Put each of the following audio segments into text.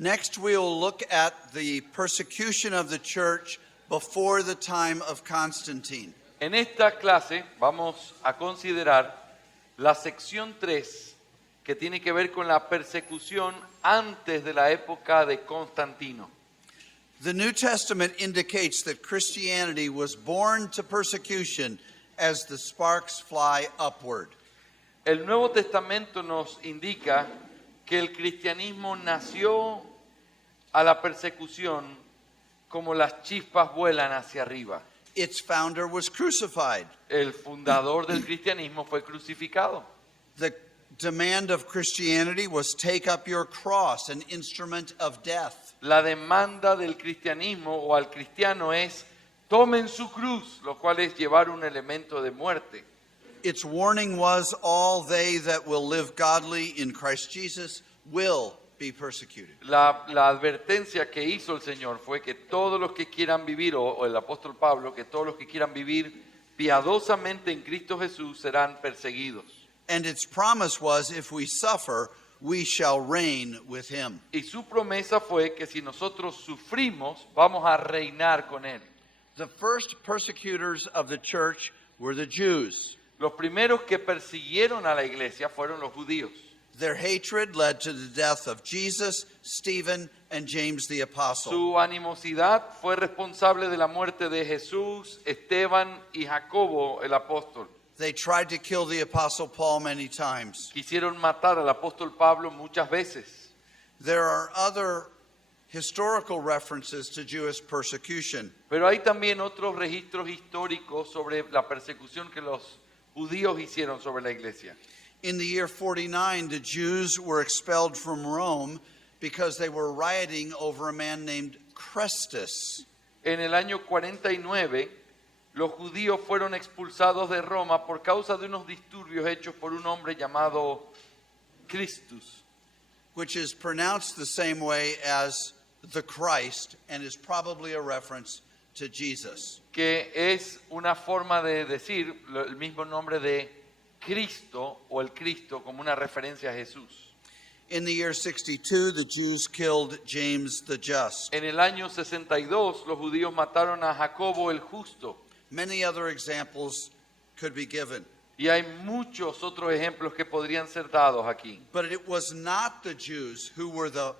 Next, we will look at the persecution of the church before the time of Constantine. En esta clase vamos a considerar la sección 3 que tiene que ver con la persecución antes de la época de Constantino. The New Testament indicates that Christianity was born to persecution as the sparks fly upward. El Nuevo Testamento nos indica que el cristianismo nació a la persecución como las chispas vuelan hacia arriba. Its founder was crucified. El fundador del cristianismo fue crucificado. The demand of Christianity was take up your cross, an instrument of death. La demanda del cristianismo o al cristiano es tomen su cruz, lo cual es llevar un elemento de muerte. Its warning was all they that will live godly in Christ Jesus will be persecuted. La advertencia que hizo el Señor fue que todos los que quieran vivir, o el apóstol Pablo, que todos los que quieran vivir piadosamente en Cristo Jesús serán perseguidos. And its promise was, if we suffer, we shall reign with him. Y su promesa fue que si nosotros sufrimos, vamos a reinar con Él. The first persecutors of the church were the Jews. Los primeros que persiguieron a la iglesia fueron los judíos. Their hatred led to the death of Jesus, Stephen, and James the Apostle. Su animosidad fue responsable de la muerte de Jesús, Esteban y Jacobo el apóstol. They tried to kill the Apostle Paul many times. Quisieron matar al apóstol Pablo muchas veces. There are other historical references to Jewish persecution. Pero hay también otros registros históricos sobre la persecución que los judíos hicieron sobre la iglesia. In the year 49, the Jews were expelled from Rome because they were rioting over a man named Chrestus. En el año 49, los judíos fueron expulsados de Roma por causa de unos disturbios hechos por un hombre llamado Christus, Which is pronounced the same way as the Christ and is probably a reference to Jesus. que es una forma de decir el mismo nombre de Cristo o el Cristo como una referencia a Jesús. In the year 62, the Jews killed James the Just. En el año 62, los judíos mataron a Jacobo el Justo. Many other examples could be given. Y hay muchos otros ejemplos que podrían ser dados aquí. But it was not the Jews who were the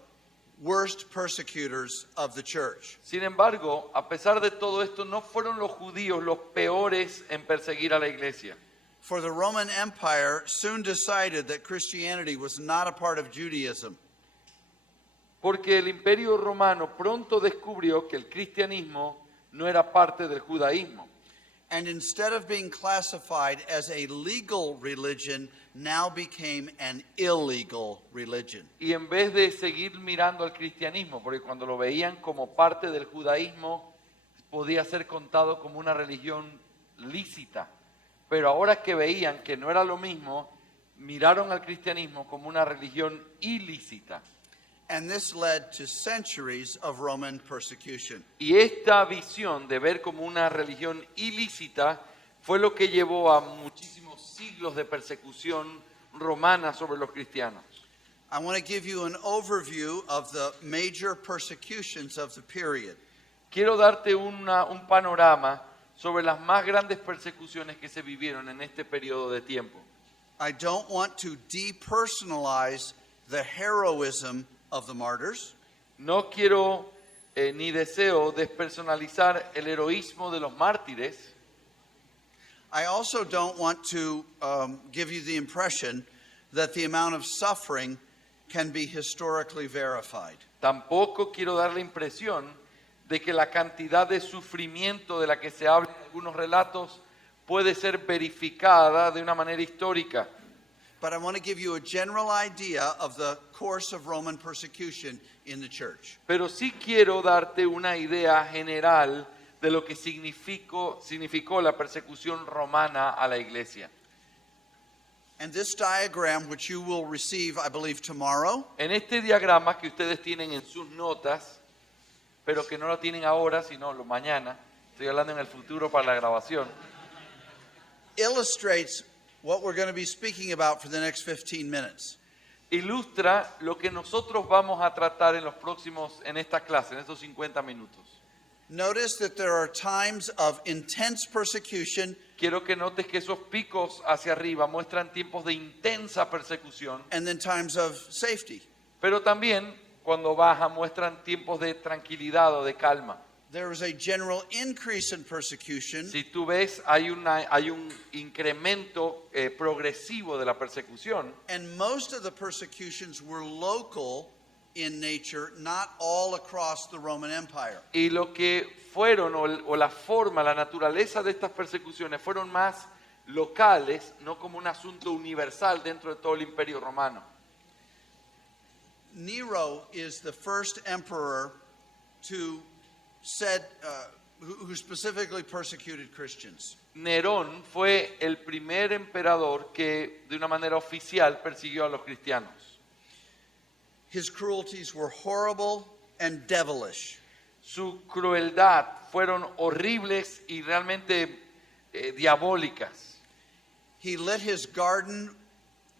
worst persecutors of the church. Sin embargo, a pesar de todo esto, no fueron los judíos los peores en perseguir a la iglesia. For the Roman Empire soon decided that Christianity was not a part of Judaism. Porque el imperio romano pronto descubrió que el cristianismo no era parte del judaísmo. And instead of being classified as a legal religion, now became an illegal religion. Y en vez de seguir mirando al cristianismo, porque cuando lo veían como parte del judaísmo, podía ser contado como una religión lícita. Pero ahora que veían que no era lo mismo, miraron al cristianismo como una religión ilícita. And this led to centuries of Roman persecution. Y esta visión de ver como una religión ilícita fue lo que llevó a muchísimos siglos de persecución romana sobre los cristianos. I want to give you an overview of the major persecutions of the period. Quiero darte un panorama sobre las más grandes persecuciones que se vivieron en este periodo de tiempo. I don't want to depersonalize the heroism of the martyrs. No quiero ni deseo despersonalizar el heroísmo de los mártires. I also don't want to give you the impression that the amount of suffering can be historically verified. Tampoco quiero dar la impresión de que la cantidad de sufrimiento de la que se habla en algunos relatos puede ser verificada de una manera histórica. But I want to give you a general idea of the course of Roman persecution in the church. Pero sí quiero darte una idea general de lo que significó la persecución romana a la iglesia. And this diagram, which you will receive, I believe, tomorrow, En este diagrama que ustedes tienen en sus notas, pero que no lo tienen ahora, sino lo mañana, estoy hablando en el futuro para la grabación, illustrates what we're going to be speaking about for the next 15 minutes. ilustra lo que nosotros vamos a tratar en esta clase, en estos 50 minutos. Notice that there are times of intense persecution Quiero que notes que esos picos hacia arriba muestran tiempos de intensa persecución, and then times of safety. pero también cuando baja muestran tiempos de tranquilidad o de calma. There is a general increase in persecution, Si tú ves, hay un incremento progresivo de la persecución, and most of the persecutions were local in nature, not all across the Roman Empire. y lo que fueron, o la forma, la naturaleza de estas persecuciones fueron más locales, no como un asunto universal dentro de todo el Imperio Romano. Nero is the first emperor to who specifically persecuted Christians. Nerón fue el primer emperador que de una manera oficial persiguió a los cristianos. His cruelties were horrible and devilish. Su crueldad fueron horribles y realmente diabólicas. He lit his garden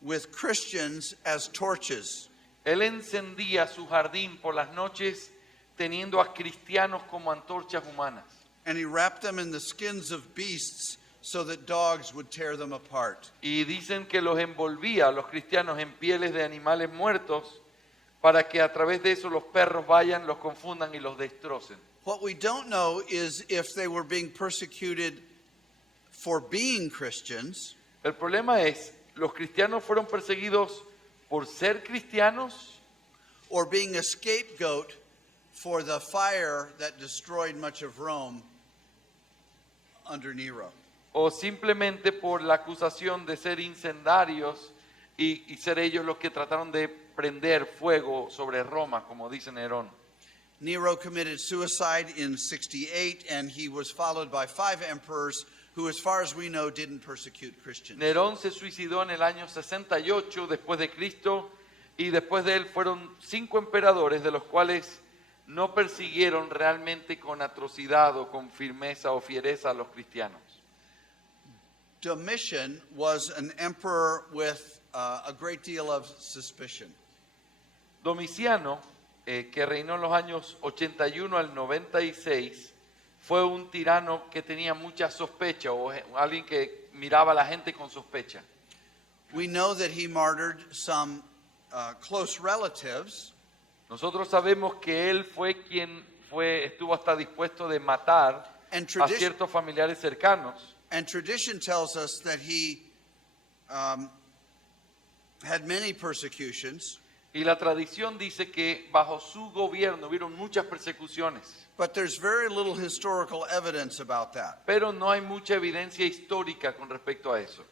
with Christians as torches. Él encendía su jardín por las noches teniendo a cristianos como antorchas humanas. And he wrapped them in the skins of beasts so that dogs would tear them apart. Y dicen que los envolvía a los cristianos en pieles de animales muertos para que a través de eso los perros vayan, los confundan y los destrocen. What we don't know is if they were being persecuted for being Christians El problema es, ¿los cristianos fueron perseguidos por ser cristianos or being a scapegoat for the fire that destroyed much of Rome under Nero? o simplemente por la acusación de ser incendarios y ser ellos los que trataron de prender fuego sobre Roma, como dice Nerón? Nero committed suicide in 68, and he was followed by 5 emperors who, as far as we know, didn't persecute Christians. Nerón se suicidó en el año 68 después de Cristo y después de él fueron 5 emperadores de los cuales no persiguieron realmente con atrocidad o con firmeza o fiereza a los cristianos. Domitian was an emperor with a great deal of suspicion. Domiciano, que reinó en los años 81 al 96, fue un tirano que tenía mucha sospecha o alguien que miraba a la gente con sospecha. We know that he martyred some close relatives, Nosotros sabemos que él fue quien estuvo hasta dispuesto de matar and a ciertos familiares cercanos. tradition tells us that he had many persecutions, Y la tradición dice que bajo su gobierno hubieron muchas persecuciones, but there's very little historical evidence about that. pero no hay mucha evidencia histórica con respecto a eso.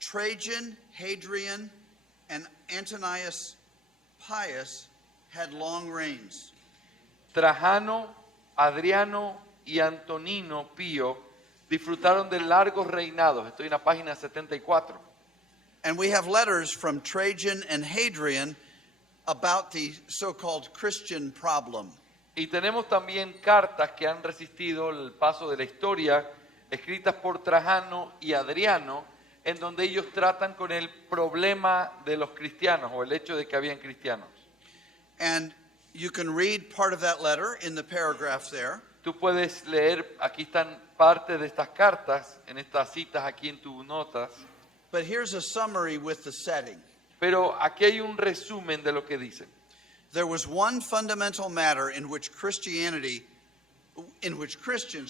Trajan, Hadrian, and Antonius Pius had long reigns. Trajano, Adriano y Antonino Pío disfrutaron de largos reinados. Estoy en la página 74. And we have letters from Trajan and Hadrian about the so-called Christian problem. Y tenemos también cartas que han resistido el paso de la historia, escritas por Trajano y Adriano, en donde ellos tratan con el problema de los cristianos o el hecho de que habían cristianos. And you can read part of that letter in the paragraph there. Tú puedes leer, aquí están parte de estas cartas, en estas citas aquí en tus notas, But here's a summary with the setting. pero aquí hay un resumen de lo que dicen. There was one fundamental matter in which Christians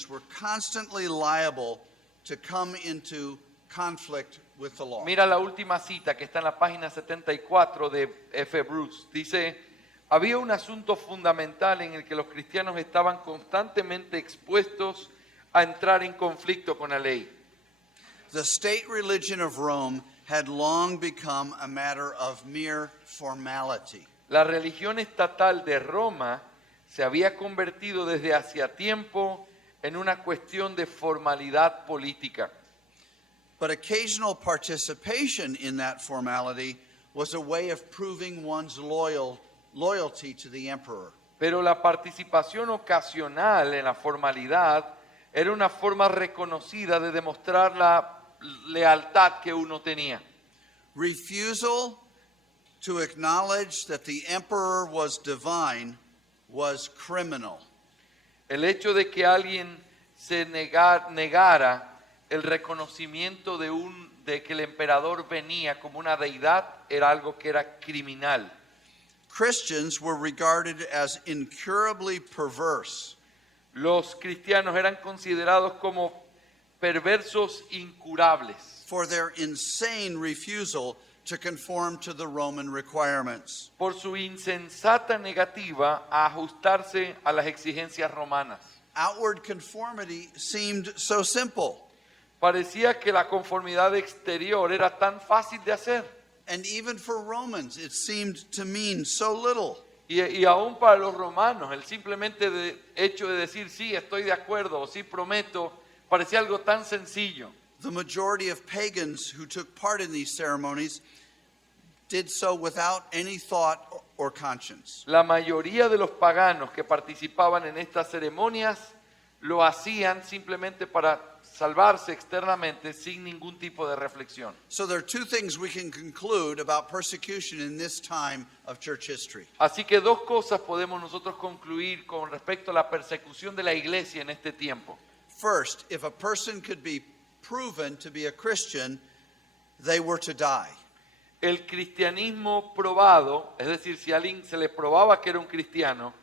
were constantly liable to come into conflict with the law. Mira la última cita que está en la página 74 de F. Bruce. Dice, había un asunto fundamental en el que los cristianos estaban constantemente expuestos a entrar en conflicto con la ley. The state religion of Rome had long become a matter of mere formality. La religión estatal de Roma se había convertido desde hacía tiempo en una cuestión de formalidad política. But occasional participation in that formality was a way of proving one's loyalty to the emperor. Pero la participación ocasional en la formalidad era una forma reconocida de demostrar la lealtad que uno tenía. Refusal to acknowledge that the emperor was divine was criminal. El hecho de que alguien se negara el reconocimiento de que el emperador venía como una deidad era algo que era criminal. Christians were regarded as incurably perverse. Los cristianos eran considerados como perversos incurables For their insane refusal to conform to the Roman requirements. por su insensata negativa a ajustarse a las exigencias romanas. Outward conformity seemed so simple, Parecía que la conformidad exterior era tan fácil de hacer. and even for Romans, it seemed to mean so little. Y aún para los romanos, el simplemente hecho de decir sí, estoy de acuerdo o sí prometo, parecía algo tan sencillo. The majority of pagans who took part in these ceremonies did so without any thought or conscience. La mayoría de los paganos que participaban en estas ceremonias lo hacían simplemente para salvarse externamente sin ningún tipo de reflexión. So there are two things we can conclude about persecution in this time of church history. Así que dos cosas podemos nosotros concluir con respecto a la persecución de la iglesia en este tiempo. First, if a person could be proven to be a Christian, they were to die. El cristianismo probado, es decir, si a alguien se le probaba que era un cristiano,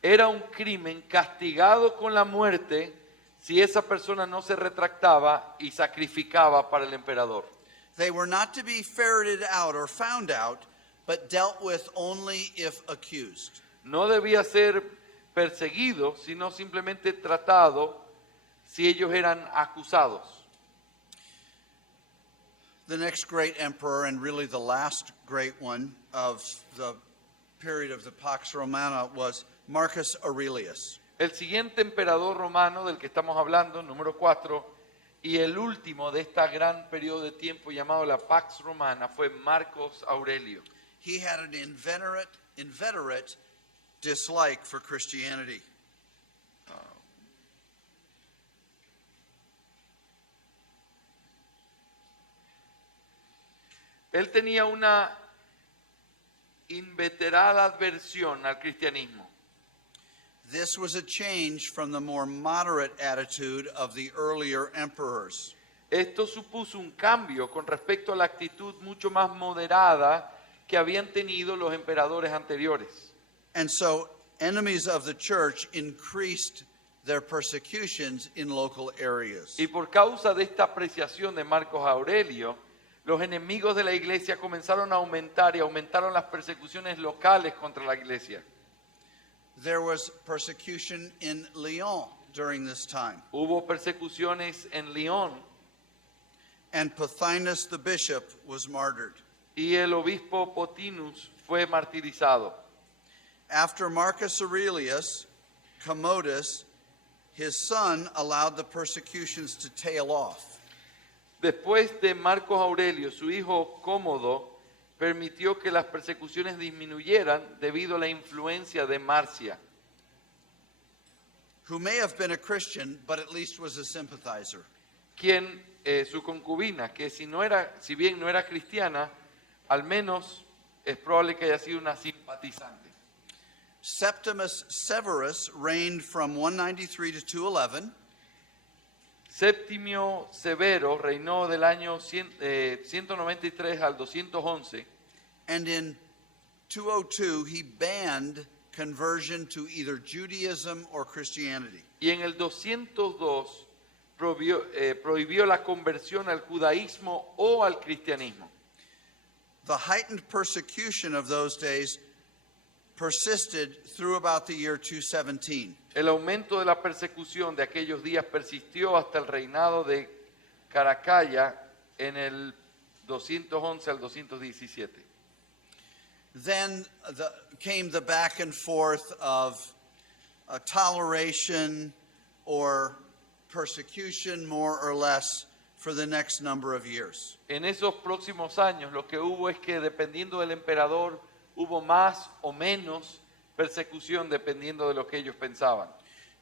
era un crimen castigado con la muerte si esa persona no se retractaba y sacrificaba para el emperador. They were not to be ferreted out or found out, but dealt with only if accused. No debía ser perseguido, sino simplemente tratado si ellos eran acusados. The next great emperor, and really the last great one of the period of the Pax Romana, was Marcus Aurelius. El siguiente emperador romano del que estamos hablando, número 4, y el último de este gran periodo de tiempo llamado la Pax Romana fue Marcos Aurelio. He had an inveterate dislike for Christianity. Él tenía una inveterada adversión al cristianismo. This was a change from the more moderate attitude of the earlier emperors. Esto supuso un cambio con respecto a la actitud mucho más moderada que habían tenido los emperadores anteriores. And so enemies of the church increased their persecutions in local areas. Y por causa de esta apreciación de Marcos Aurelio, los enemigos de la iglesia comenzaron a aumentar y aumentaron las persecuciones locales contra la iglesia. There was persecution in Lyon during this time. Hubo persecuciones en Lyon And Pothinus the bishop was martyred. y el obispo Potinus fue martirizado. After Marcus Aurelius, Commodus, his son, allowed the persecutions to tail off. Después de Marcos Aurelio, su hijo Cómodo permitió que las persecuciones disminuyeran debido a la influencia de Marcia, Who may have been a Christian, but at least was a sympathizer. quien su concubina, que si bien no era cristiana, al menos es probable que haya sido una simpatizante. Septimus Severus reigned from 193 to 211. Séptimo Severo reinó del año 193 al 211 And in 202, he banned conversion to either Judaism or Christianity. y en el 202 prohibió la conversión al judaísmo o al cristianismo. The heightened persecution of those days persisted through about the year 217. El aumento de la persecución de aquellos días persistió hasta el reinado de Caracalla en el 211 al 217. Then came the back and forth of toleration or persecution, more or less, for the next number of years. En esos próximos años lo que hubo es que dependiendo del emperador hubo más o menos persecución dependiendo de lo que ellos pensaban.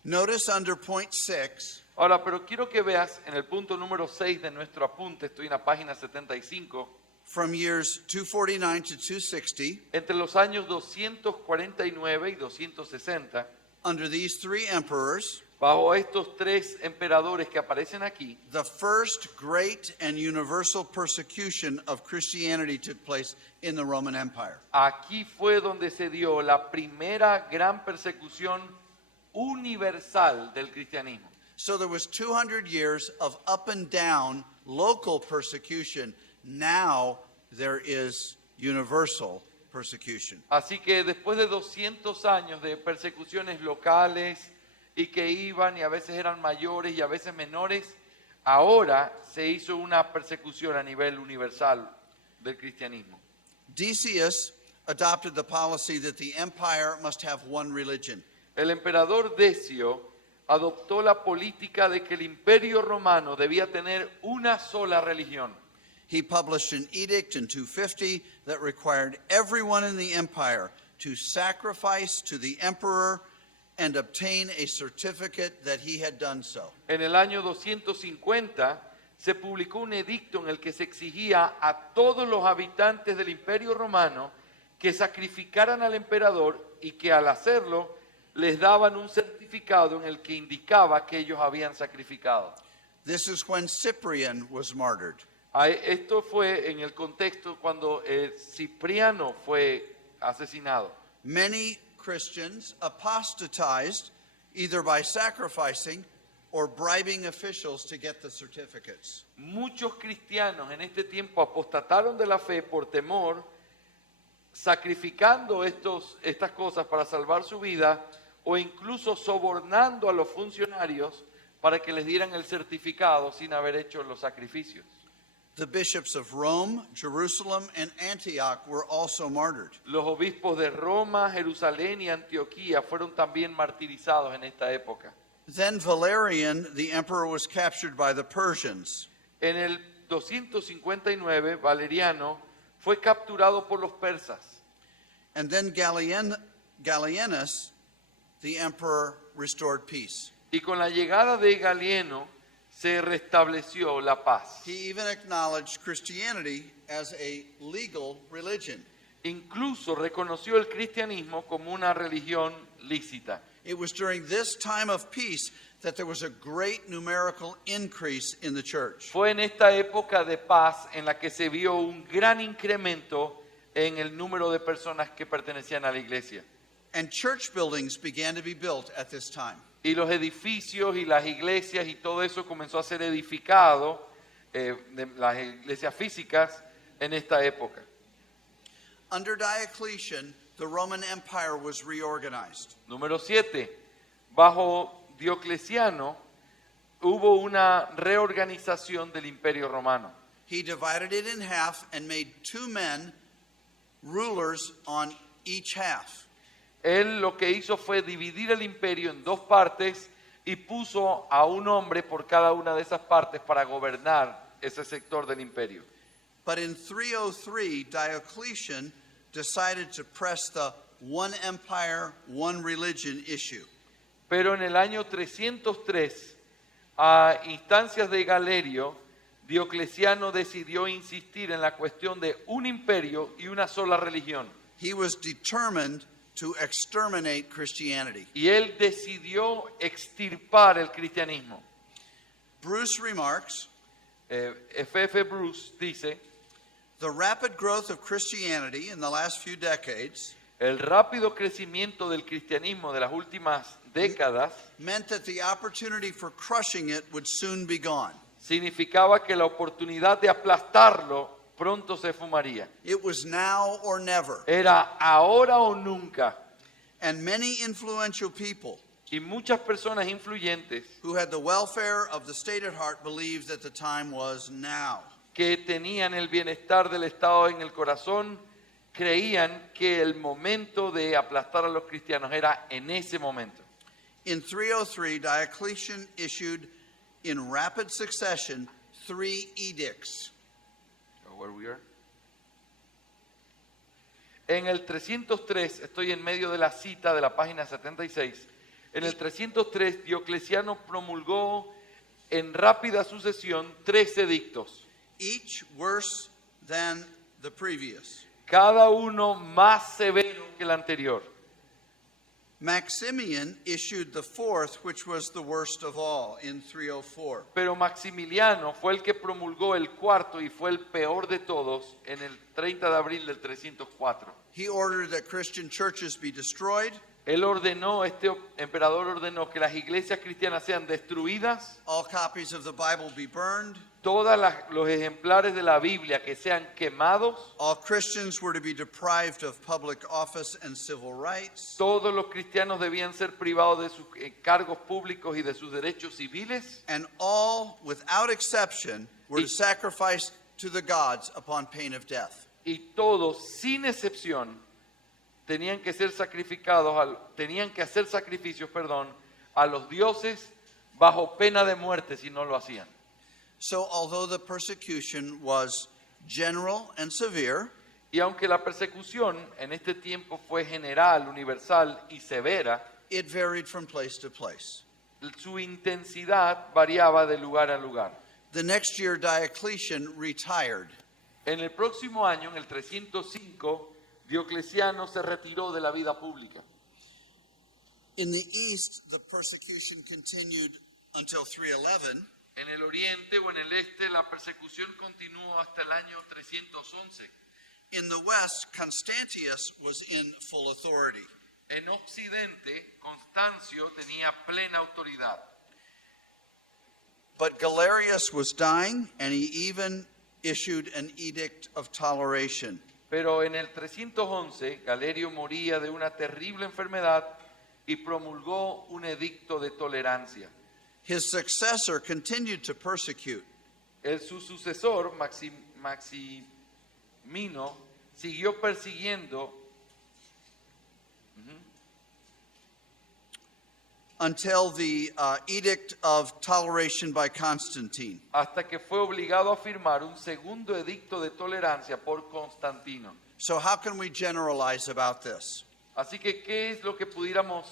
Notice under point 6, Ahora, pero quiero que veas en el punto número 6 de nuestro apunte, estoy en la página 75, from years 249 to 260, entre los años 249 y 260, under these three emperors, bajo estos tres emperadores que aparecen aquí, the first great and universal persecution of Christianity took place in the Roman Empire. aquí fue donde se dio la primera gran persecución universal del cristianismo. So there was 200 years of up and down local persecution. Now there is universal persecution. Así que después de 200 años de persecuciones locales y que iban y a veces eran mayores y a veces menores, ahora se hizo una persecución a nivel universal del cristianismo. Decius adopted the policy that the empire must have one religion. El emperador Decio adoptó la política de que el imperio romano debía tener una sola religión. He published an edict in 250 that required everyone in the empire to sacrifice to the emperor and obtain a certificate that he had done so. En el año 250 se publicó un edicto en el que se exigía a todos los habitantes del imperio romano que sacrificaran al emperador y que al hacerlo les daban un certificado en el que indicaba que ellos habían sacrificado. This is when Cyprian was martyred. Esto fue en el contexto cuando Cipriano fue asesinado. Many Christians apostatized either by sacrificing or bribing officials to get the certificates. Muchos cristianos en este tiempo apostataron de la fe por temor, sacrificando estas cosas para salvar su vida o incluso sobornando a los funcionarios para que les dieran el certificado sin haber hecho los sacrificios. The bishops of Rome, Jerusalem, and Antioch were also martyred. Los obispos de Roma, Jerusalén y Antioquía fueron también martirizados en esta época. Then Valerian, the emperor, was captured by the Persians. En el 259, Valeriano fue capturado por los persas. And then Gallienus, the emperor, restored peace. Y con la llegada de Galieno se restableció la paz. He even acknowledged Christianity as a legal religion. Incluso reconoció el cristianismo como una religión lícita. It was during this time of peace that there was a great numerical increase in the church. Fue en esta época de paz en la que se vio un gran incremento en el número de personas que pertenecían a la iglesia. And church buildings began to be built at this time. Y los edificios y las iglesias y todo eso comenzó a ser edificado, de las iglesias físicas, en esta época. Under Diocletian, the Roman Empire was reorganized. Número 7. Bajo Diocleciano hubo una reorganización del imperio romano. He divided it in half and made two men rulers on each half. Él lo que hizo fue dividir el imperio en dos partes y puso a un hombre por cada una de esas partes para gobernar ese sector del imperio. But in 303, Diocletian decided to press the one empire, one religion issue. Pero en el año 303, a instancias de Galerio, Diocleciano decidió insistir en la cuestión de un imperio y una sola religión. He was determined to exterminate Christianity. Y él decidió extirpar el cristianismo. Bruce remarks, F.F. Bruce dice, the rapid growth of Christianity in the last few decades el rápido crecimiento del cristianismo de las últimas décadas meant that the opportunity for crushing it would soon be gone. significaba que la oportunidad de aplastarlo pronto se fumaría. It was now or never. Era ahora o nunca. And many influential people Y muchas personas influyentes who had the welfare of the state at heart believed that the time was now. que tenían el bienestar del Estado en el corazón creían que el momento de aplastar a los cristianos era en ese momento. In 303, Diocletian issued in rapid succession 3 edicts. Where we are. En el 303, estoy en medio de la cita de la página 76, en el 303 Diocleciano promulgó en rápida sucesión 3 edictos. Each worse than the previous. cada uno más severo que el anterior. Maximian issued the fourth, which was the worst of all, in 304. Pero Maximiliano fue el que promulgó el cuarto y fue el peor de todos en el 30 de abril del 304. He ordered that Christian churches be destroyed, Él ordenó, este emperador ordenó que las iglesias cristianas sean destruidas, all copies of the Bible be burned, todos los ejemplares de la Biblia que sean quemados, all Christians were to be deprived of public office and civil rights, todos los cristianos debían ser privados de sus cargos públicos y de sus derechos civiles, and all, without exception, were to sacrifice to the gods upon pain of death. y todos, sin excepción, tenían que hacer sacrificios, a los dioses bajo pena de muerte si no lo hacían. So although the persecution was general and severe, Y aunque la persecución en este tiempo fue general, universal y severa, it varied from place to place. su intensidad variaba de lugar a lugar. The next year, Diocletian retired. En el próximo año, en el 305, Diocleciano se retiró de la vida pública. In the east, the persecution continued until 311, En el oriente o en el este, la persecución continuó hasta el año 311. in the west, Constantius was in full authority. En occidente, Constancio tenía plena autoridad. But Galerius was dying, and he even issued an edict of toleration. Pero en el 311, Galerio moría de una terrible enfermedad y promulgó un edicto de tolerancia. His successor continued to persecute. Su sucesor, Maximino, siguió persiguiendo Until the edict of toleration by Constantine. hasta que fue obligado a firmar un segundo edicto de tolerancia por Constantino. So how can we generalize about this? Así que, ¿qué es lo que pudiéramos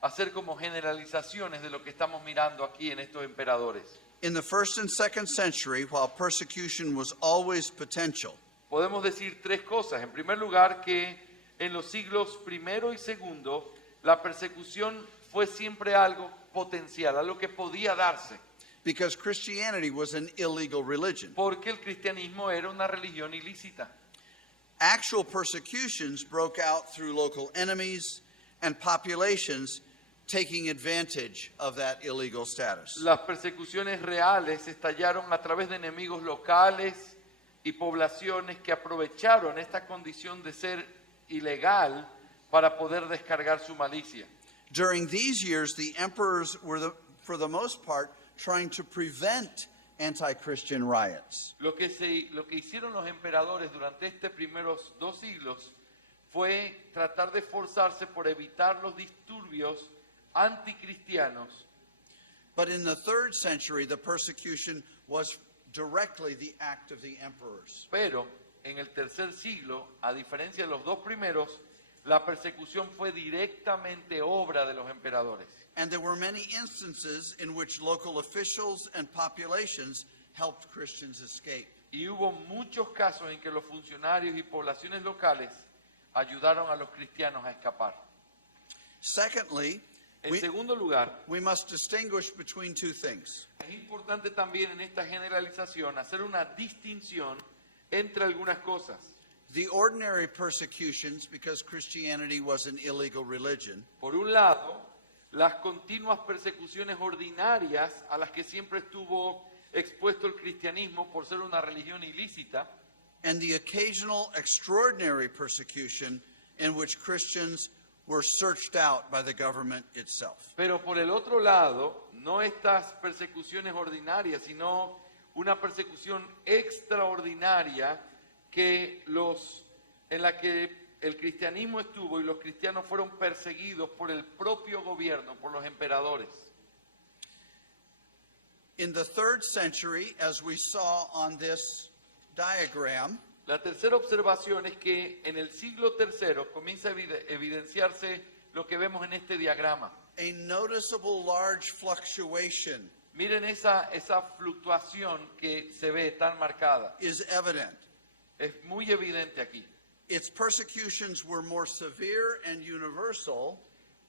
hacer como generalizaciones de lo que estamos mirando aquí en estos emperadores? In the first and second century, while persecution was always potential, Podemos decir tres cosas. En primer lugar, que en los siglos primero y segundo, la persecución fue siempre algo potencial, algo que podía darse, because Christianity was an illegal religion. porque el cristianismo era una religión ilícita. Actual persecutions broke out through local enemies and populations taking advantage of that illegal status. Las persecuciones reales estallaron a través de enemigos locales y poblaciones que aprovecharon esta condición de ser ilegal para poder descargar su malicia. During these years, the emperors were, for the most part, trying to prevent anti-Christian riots. Lo que hicieron los emperadores durante estos primeros 2 siglos fue tratar de esforzarse por evitar los disturbios anticristianos. But in the third century, the persecution was directly the act of the emperors. Pero en el tercer siglo, a diferencia de los 2 primeros, la persecución fue directamente obra de los emperadores. And there were many instances in which local officials and populations helped Christians escape. Y hubo muchos casos en que los funcionarios y poblaciones locales ayudaron a los cristianos a escapar. Secondly, En segundo lugar, we must distinguish between two things. es importante también en esta generalización hacer una distinción entre algunas cosas. The ordinary persecutions, because Christianity was an illegal religion, Por un lado, las continuas persecuciones ordinarias a las que siempre estuvo expuesto el cristianismo por ser una religión ilícita, and the occasional extraordinary persecution in which Christians were searched out by the government itself. pero por el otro lado, no estas persecuciones ordinarias, sino una persecución extraordinaria en la que el cristianismo estuvo y los cristianos fueron perseguidos por el propio gobierno, por los emperadores. In the third century, as we saw on this diagram, La tercera observación es que en el siglo III comienza a evidenciarse lo que vemos en este diagrama. a noticeable large fluctuation Miren esa fluctuación que se ve tan marcada. is evident. Es muy evidente aquí. Its persecutions were more severe and universal,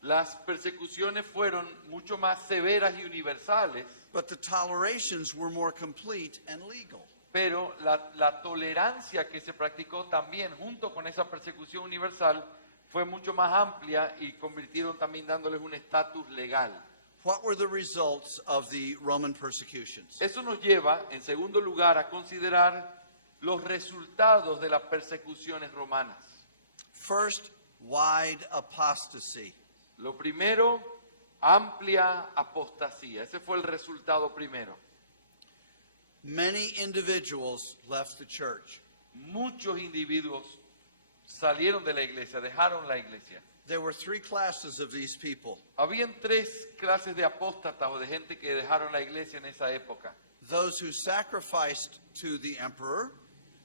Las persecuciones fueron mucho más severas y universales, but the tolerations were more complete and legal. pero la tolerancia que se practicó también junto con esa persecución universal fue mucho más amplia y convirtieron también dándoles un estatus legal. What were the results of the Roman persecutions? Eso nos lleva, en segundo lugar, a considerar los resultados de las persecuciones romanas. First, wide apostasy. Lo primero, amplia apostasía. Ese fue el resultado primero. Many individuals left the church. Muchos individuos salieron de la iglesia, dejaron la iglesia. There were three classes of these people. Habían tres clases de apóstatas o de gente que dejaron la iglesia en esa época. Those who sacrificed to the emperor,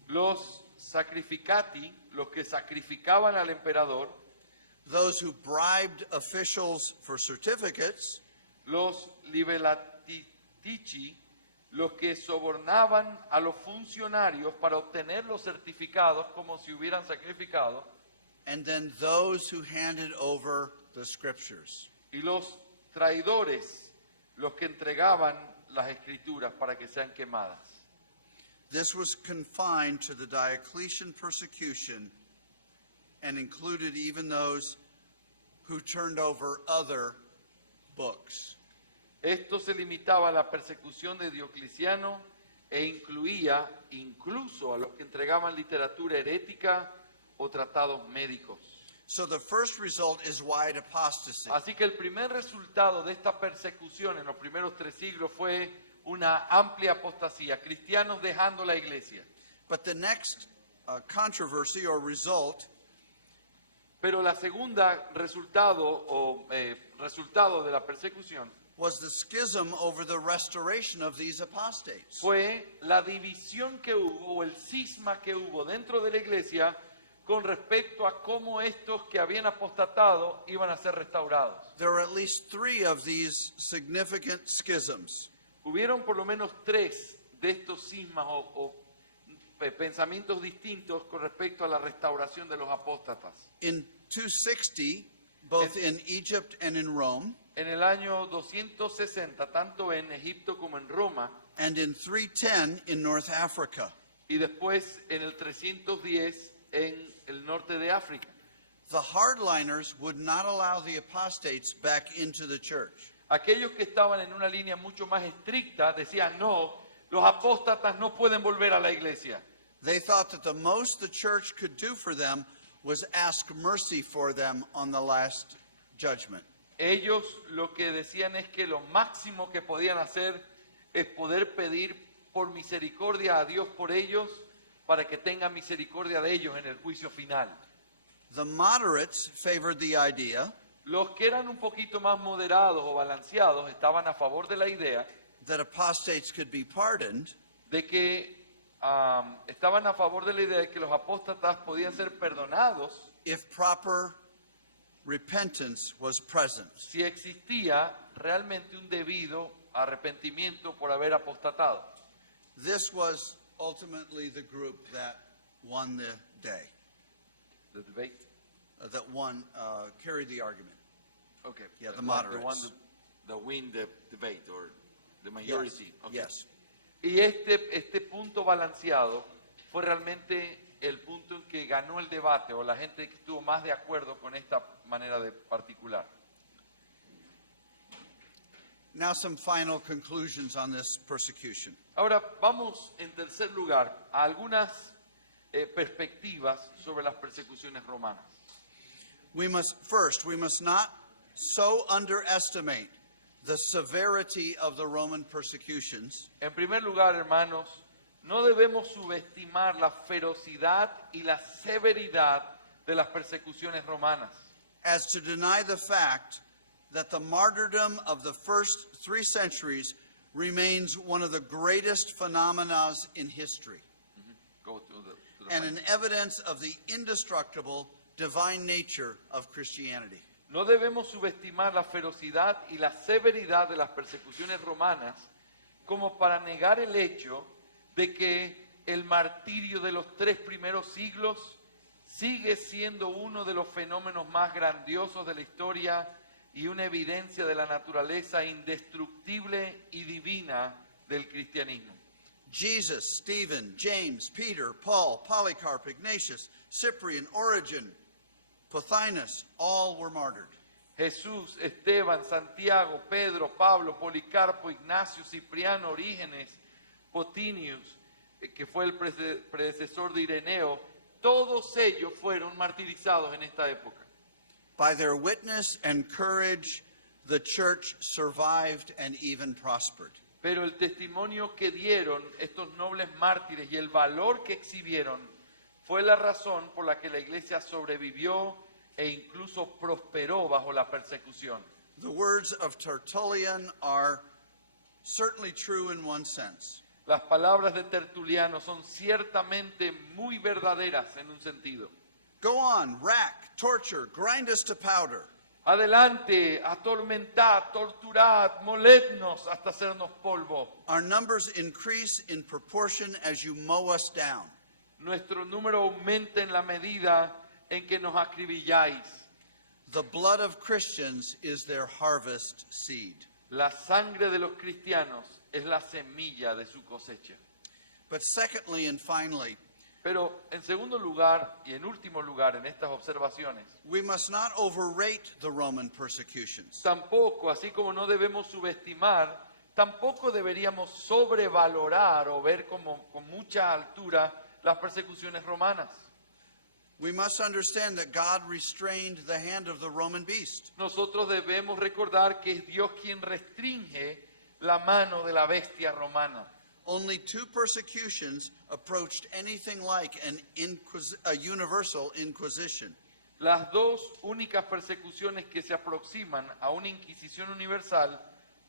Los sacrificati, los que sacrificaban al emperador, those who bribed officials for certificates, los libellatici, los que sobornaban a los funcionarios para obtener los certificados como si hubieran sacrificado, and then those who handed over the scriptures. y los traidores, los que entregaban las escrituras para que sean quemadas. This was confined to the Diocletian persecution and included even those who turned over other books. Esto se limitaba a la persecución de Diocleciano e incluía incluso a los que entregaban literatura herética o tratados médicos. So the first result is wide apostasy. Así que el primer resultado de esta persecución en los primeros 3 siglos fue una amplia apostasía, cristianos dejando la iglesia. But the next controversy or result Pero la segunda resultado resultado de la persecución was the schism over the restoration of these apostates. fue la división que hubo o el cisma que hubo dentro de la iglesia con respecto a cómo estos que habían apostatado iban a ser restaurados. There are at least 3 of these significant schisms. Hubieron por lo menos 3 de estos cismas o pensamientos distintos con respecto a la restauración de los apóstatas. In 260, both in Egypt and in Rome, En el año 260, tanto en Egipto como en Roma, and in 310 in North Africa, y después en el 310 en el norte de África. the hardliners would not allow the apostates back into the church. Aquellos que estaban en una línea mucho más estricta decían, no, los apóstatas no pueden volver a la iglesia. They thought that the most the church could do for them was ask mercy for them on the last judgment. Ellos lo que decían es que lo máximo que podían hacer es poder pedir por misericordia a Dios por ellos para que tenga misericordia de ellos en el juicio final. The moderates favored the idea Los que eran un poquito más moderados o balanceados estaban a favor de la idea that apostates could be pardoned de que estaban a favor de la idea de que los apóstatas podían ser perdonados if proper repentance was present. si existía realmente un debido arrepentimiento por haber apostatado. This was ultimately the group that won the day, The debate. that won, carried the argument. Okay. Yeah, the The moderates. one that win the debate or the majority. Yes, Okay. yes. Y este punto balanceado fue realmente el punto en que ganó el debate o la gente que estuvo más de acuerdo con esta manera de particular. Now some final conclusions on this persecution. Ahora vamos en tercer lugar a algunas perspectivas sobre las persecuciones romanas. We must not so underestimate the severity of the Roman persecutions En primer lugar, hermanos, no debemos subestimar la ferocidad y la severidad de las persecuciones romanas, as to deny the fact that the martyrdom of the first 3 centuries remains one of the greatest phenomena in history Go to the and an evidence of the indestructible divine nature of Christianity. No debemos subestimar la ferocidad y la severidad de las persecuciones romanas como para negar el hecho de que el martirio de los 3 primeros siglos sigue siendo uno de los fenómenos más grandiosos de la historia y una evidencia de la naturaleza indestructible y divina del cristianismo. Jesus, Stephen, James, Peter, Paul, Polycarp, Ignatius, Cyprian, Origen, Pothinus, all were martyred. Jesús, Esteban, Santiago, Pedro, Pablo, Policarpo, Ignacio, Cipriano, Orígenes, Potinius, que fue el predecesor de Ireneo, todos ellos fueron martirizados en esta época. By their witness and courage, the church survived and even prospered. Pero el testimonio que dieron estos nobles mártires y el valor que exhibieron fue la razón por la que la iglesia sobrevivió e incluso prosperó bajo la persecución. The words of Tertullian are certainly true in one sense. Las palabras de Tertuliano son ciertamente muy verdaderas en un sentido. Go on, rack, torture, grind us to powder. Adelante, atormentad, torturad, molednos hasta hacernos polvo. Our numbers increase in proportion as you mow us down. Nuestro número aumenta en la medida en que nos acribilláis. The blood of Christians is their harvest seed. La sangre de los cristianos es la semilla de su cosecha. But secondly and finally, Pero en segundo lugar y en último lugar en estas observaciones, we must not overrate the Roman persecutions. tampoco, así como no debemos subestimar, tampoco deberíamos sobrevalorar o ver como con mucha altura las persecuciones romanas. We must understand that God restrained the hand of the Roman beast. Nosotros debemos recordar que es Dios quien restringe la mano de la bestia romana. Only 2 persecutions approached anything like a universal inquisition. Las dos únicas persecuciones que se aproximan a una inquisición universal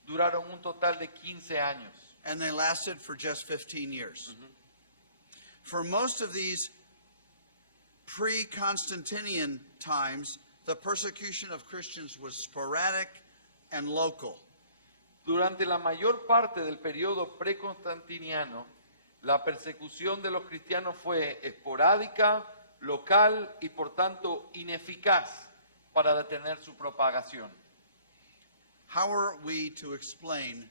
duraron un total de 15 años. And they lasted for just 15 years. For most of these pre-Constantinian times, the persecution of Christians was sporadic and local. Durante la mayor parte del periodo preconstantiniano, la persecución de los cristianos fue esporádica, local y por tanto ineficaz para detener su propagación. How are we to explain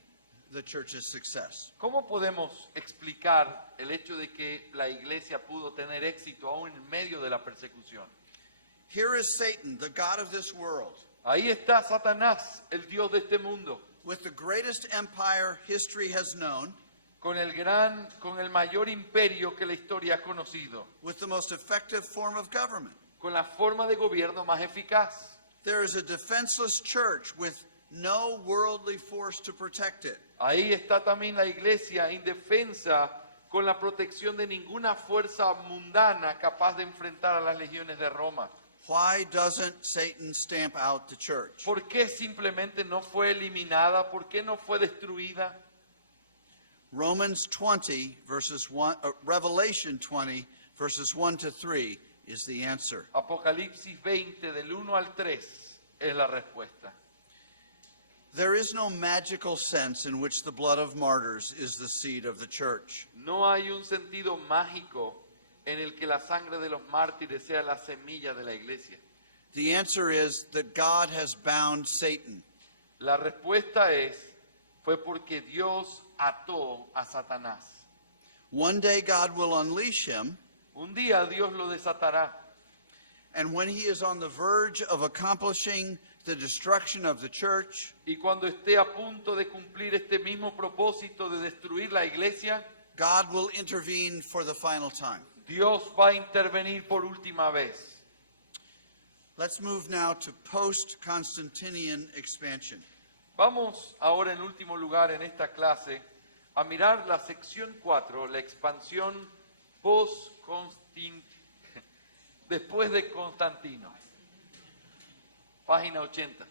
the church's success? ¿Cómo podemos explicar el hecho de que la iglesia pudo tener éxito aún en medio de la persecución? Here is Satan, the god of this world, Ahí está Satanás, el Dios de este mundo, with the greatest empire history has known, con el mayor imperio que la historia ha conocido, with the most effective form of government. con la forma de gobierno más eficaz. There is a defenseless church with no worldly force to protect it. Ahí está también la iglesia indefensa, con la protección de ninguna fuerza mundana capaz de enfrentar a las legiones de Roma. Why doesn't Satan stamp out the church? ¿Por qué simplemente no fue eliminada? ¿Por qué no fue destruida? Romans 20 verses 1, Revelation 20 verses 1 to 3 is the answer. Apocalipsis 20 del 1 al 3 es la respuesta. There is no magical sense in which the blood of martyrs is the seed of the church. No hay un sentido mágico en el que la sangre de los mártires sea la semilla de la iglesia. The answer is that God has bound Satan. La respuesta fue porque Dios ató a Satanás. One day God will unleash him, Un día Dios lo desatará. and when he is on the verge of accomplishing the destruction of the church, Y cuando esté a punto de cumplir este mismo propósito de destruir la iglesia, God will intervene for the final time. Dios va a intervenir por última vez. Let's move now to post-Constantinian expansion. Vamos ahora en último lugar en esta clase a mirar la sección 4, la expansión después de Constantino. Página 80.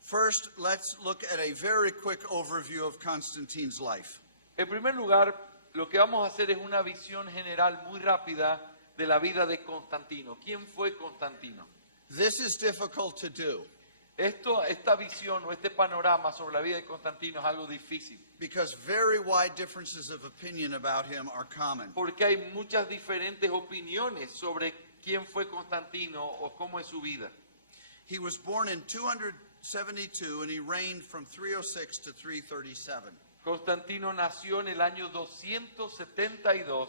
First, let's look at a very quick overview of Constantine's life. En primer lugar, lo que vamos a hacer es una visión general muy rápida de la vida de Constantino. ¿Quién fue Constantino? This is difficult to do. Esta visión o este panorama sobre la vida de Constantino es algo difícil, because very wide differences of opinion about him are common. porque hay muchas diferentes opiniones sobre quién fue Constantino o cómo es su vida. He was born in 272 and he reigned from 306 to 337. Constantino nació en el año 272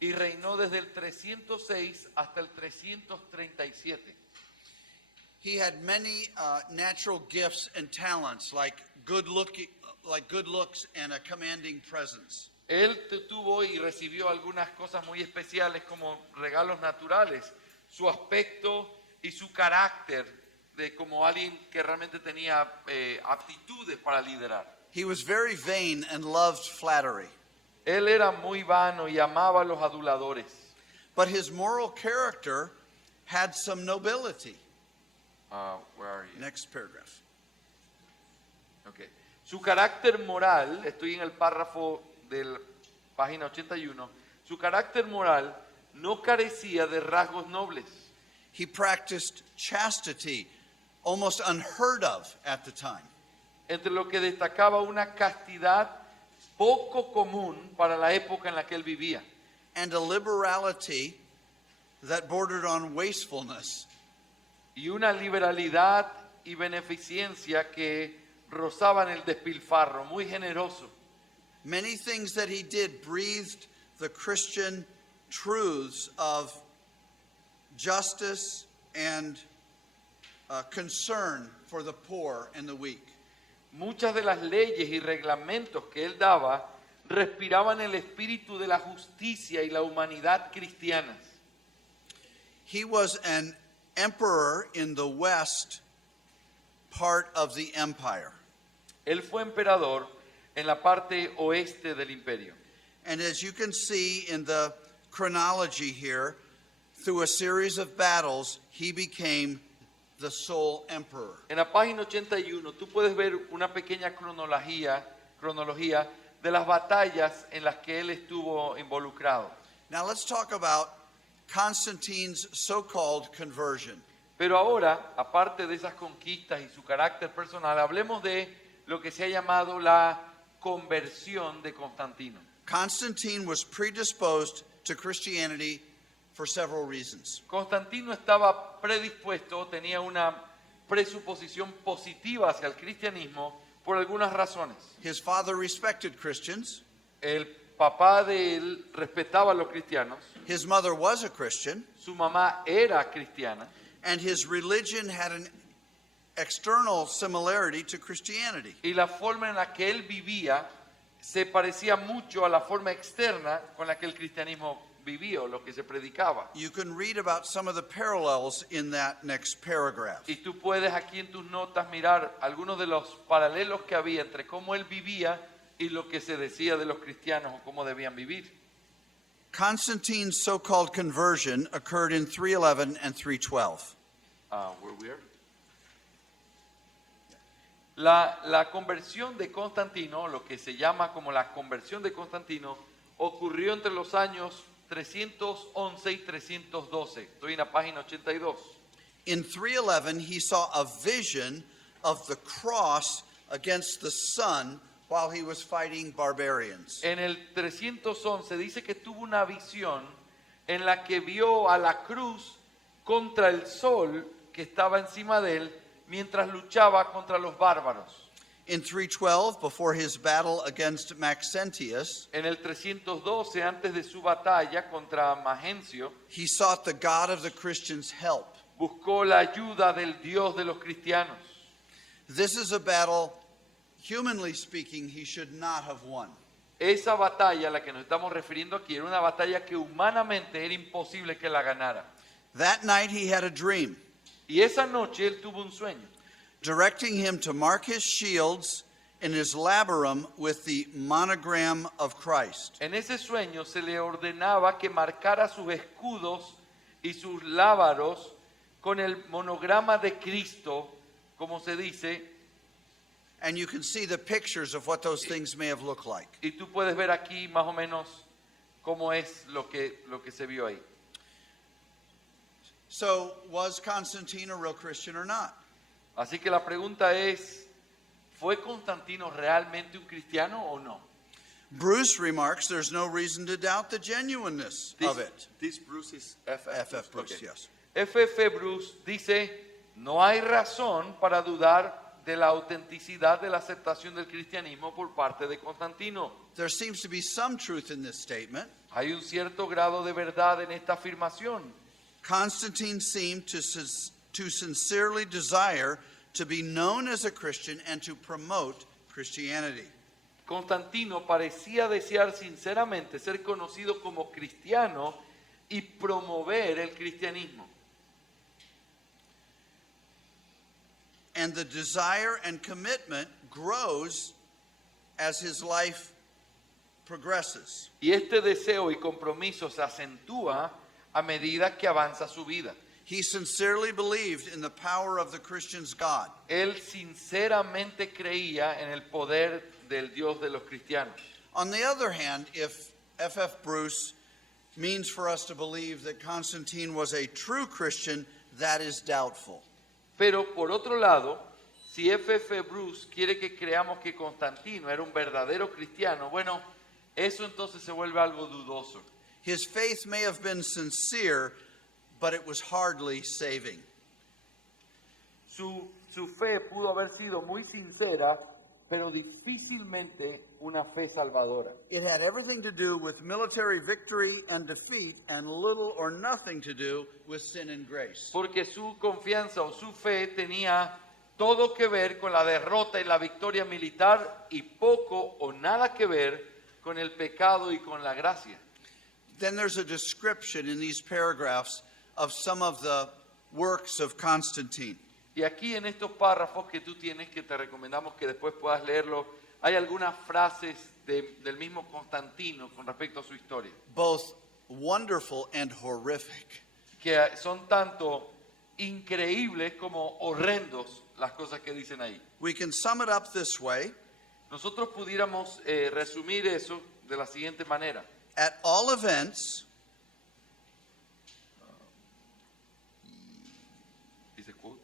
y reinó desde el 306 hasta el 337. He had many natural gifts and talents, like good looks and a commanding presence. Él tuvo y recibió algunas cosas muy especiales como regalos naturales, su aspecto y su carácter de como alguien que realmente tenía aptitudes para liderar. He was very vain and loved flattery, Él era muy vano y amaba a los aduladores, but his moral character had some nobility. where are you? Next paragraph. Okay. Su carácter moral, estoy en el párrafo de la página 81, su carácter moral no carecía de rasgos nobles. He practiced chastity, almost unheard of at the time. Entre lo que destacaba una castidad poco común para la época en la que él vivía, And a liberality that bordered on wastefulness. y una liberalidad y beneficencia que rozaban el despilfarro, muy generoso. Many things that he did breathed the Christian truths of justice and concern for the poor and the weak. Muchas de las leyes y reglamentos que él daba respiraban el espíritu de la justicia y la humanidad cristianas. He was an emperor in the west part of the empire. Él fue emperador en la parte oeste del imperio. And as you can see in the chronology here, through a series of battles, he became the sole emperor. En la página 81 tú puedes ver una pequeña cronología de las batallas en las que él estuvo involucrado. Now let's talk about Constantine's so-called conversion. Pero ahora, aparte de esas conquistas y su carácter personal, hablemos de lo que se ha llamado la conversión de Constantino. Constantine was predisposed to Christianity for several reasons. Constantino estaba predispuesto, tenía una presuposición positiva hacia el cristianismo por algunas razones. His father respected Christians. El papá de él respetaba a los cristianos, His mother was a Christian. su mamá era cristiana, And his religion had an external similarity to Christianity. y la forma en la que él vivía se parecía mucho a la forma externa con la que el cristianismo vivía o lo que se predicaba. You can read about some of the parallels in that next paragraph. Y tú puedes aquí en tus notas mirar algunos de los paralelos que había entre cómo él vivía y lo que se decía de los cristianos o cómo debían vivir. Constantine's so-called conversion occurred in 311 and 312. Where we are. La conversión de Constantino, lo que se llama como la conversión de Constantino, ocurrió entre los años 311 y 312. Estoy en la página 82. In 311, he saw a vision of the cross against the sun while he was fighting barbarians. En el 311 dice que tuvo una visión en la que vio a la cruz contra el sol que estaba encima de él mientras luchaba contra los bárbaros. In 312, before his battle against Maxentius, En el 312, antes de su batalla contra Magencio, he sought the God of the Christians' help. buscó la ayuda del Dios de los cristianos. This is a battle, humanly speaking, he should not have won. Esa batalla a la que nos estamos refiriendo aquí era una batalla que humanamente era imposible que la ganara. That night he had a dream, Y esa noche él tuvo un sueño, directing him to mark his shields in his labarum with the monogram of Christ. En ese sueño se le ordenaba que marcara sus escudos y sus lábaros con el monograma de Cristo, como se dice, And you can see the pictures of what those things may have looked like. y tú puedes ver aquí más o menos cómo es lo que se vio ahí. So, was Constantine a real Christian or not? Así que la pregunta es, ¿fue Constantino realmente un cristiano o no? Bruce remarks there's no reason to doubt the genuineness of it. This Bruce is FF. F.F. Bruce, Okay. yes. F.F. Bruce dice, no hay razón para dudar de la autenticidad de la aceptación del cristianismo por parte de Constantino. There seems to be some truth in this statement. Hay un cierto grado de verdad en esta afirmación. Constantine seemed to sincerely desire to be known as a Christian and to promote Christianity. Constantino parecía desear sinceramente ser conocido como cristiano y promover el cristianismo. And the desire and commitment grows as his life progresses. Y este deseo y compromiso se acentúa a medida que avanza su vida. He sincerely believed in the power of the Christian's God. Él sinceramente creía en el poder del Dios de los cristianos. On the other hand, if F.F. Bruce means for us to believe that Constantine was a true Christian, that is doubtful. Pero por otro lado, si F.F. Bruce quiere que creamos que Constantino era un verdadero cristiano, bueno, eso entonces se vuelve algo dudoso. His faith may have been sincere, but it was hardly saving. Su fe pudo haber sido muy sincera, pero difícilmente una fe salvadora. It had everything to do with military victory and defeat and little or nothing to do with sin and grace. Porque su confianza o su fe tenía todo que ver con la derrota y la victoria militar y poco o nada que ver con el pecado y con la gracia. Then there's a description in these paragraphs of some of the works of Constantine. Y aquí en estos párrafos que tú tienes, que te recomendamos que después puedas leerlo, hay algunas frases del mismo Constantino con respecto a su historia, Both wonderful and horrific. que son tanto increíbles como horrendos las cosas que dicen ahí. We can sum it up this way. Nosotros pudiéramos resumir eso de la siguiente manera. At all events, Dice quote.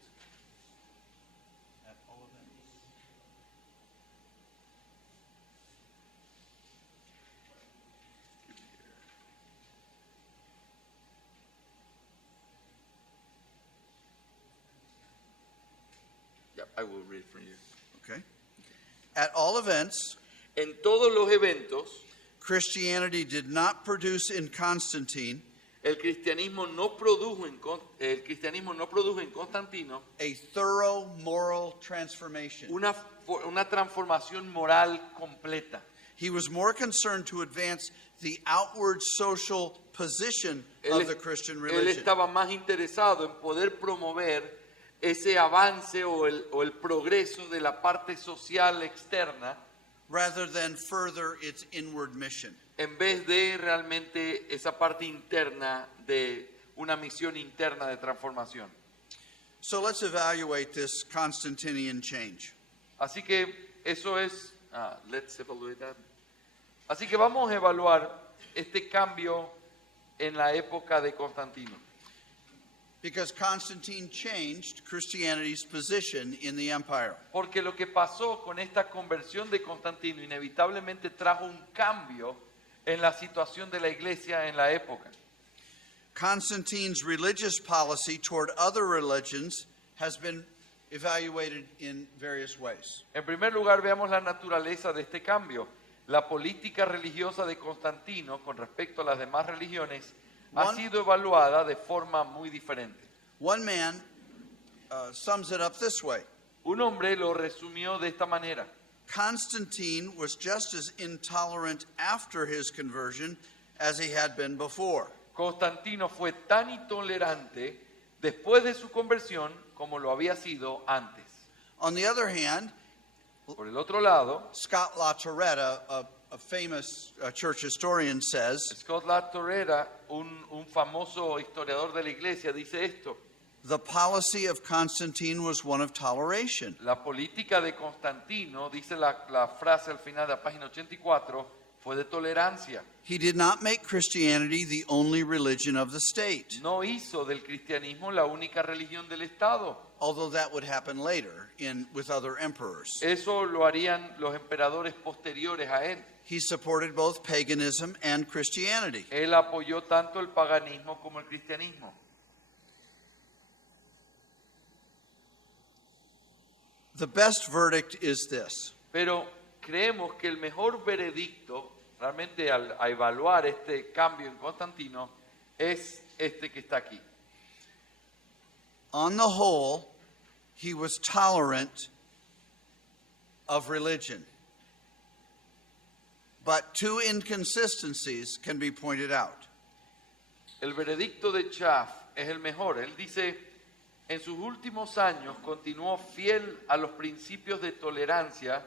Yeah, I will read from you. okay. At all events, En todos los eventos, Christianity did not produce in Constantine el cristianismo no produjo en Constantino a thorough moral transformation. una transformación moral completa. He was more concerned to advance the outward social position Él, of the Christian él religion estaba más interesado en poder promover ese avance o el progreso de la parte social externa rather than further its inward mission. en vez de realmente esa parte interna de una misión interna de transformación. So let's evaluate this Constantinian change. Así que eso es, let's evaluate that. Así que vamos a evaluar este cambio en la época de Constantino. Because Constantine changed Christianity's position in the empire. Porque lo que pasó con esta conversión de Constantino inevitablemente trajo un cambio en la situación de la iglesia en la época. Constantine's religious policy toward other religions has been evaluated in various ways. En primer lugar, veamos la naturaleza de este cambio. La política religiosa de Constantino con respecto a las demás religiones ha sido evaluada de forma muy diferente. One man sums it up this way. Un hombre lo resumió de esta manera. Constantine was just as intolerant after his conversion as he had been before. Constantino fue tan intolerante después de su conversión como lo había sido antes. On the other hand, Por el otro lado, Scott LaToretta, a famous church historian, says, Scott LaToretta, un famoso historiador de la iglesia, dice esto. the policy of Constantine was one of toleration. La política de Constantino, dice la frase al final de la página 84, fue de tolerancia. He did not make Christianity the only religion of the state, No hizo del cristianismo la única religión del Estado. although that would happen later with other emperors. Eso lo harían los emperadores posteriores a él. He supported both paganism and Christianity. Él apoyó tanto el paganismo como el cristianismo. The best verdict is this: Pero creemos que el mejor veredicto, realmente a evaluar este cambio en Constantino, es este que está aquí. on the whole, he was tolerant of religion. But two inconsistencies can be pointed out. El veredicto de Schaff es el mejor. Él dice, en sus últimos años continuó fiel a los principios de tolerancia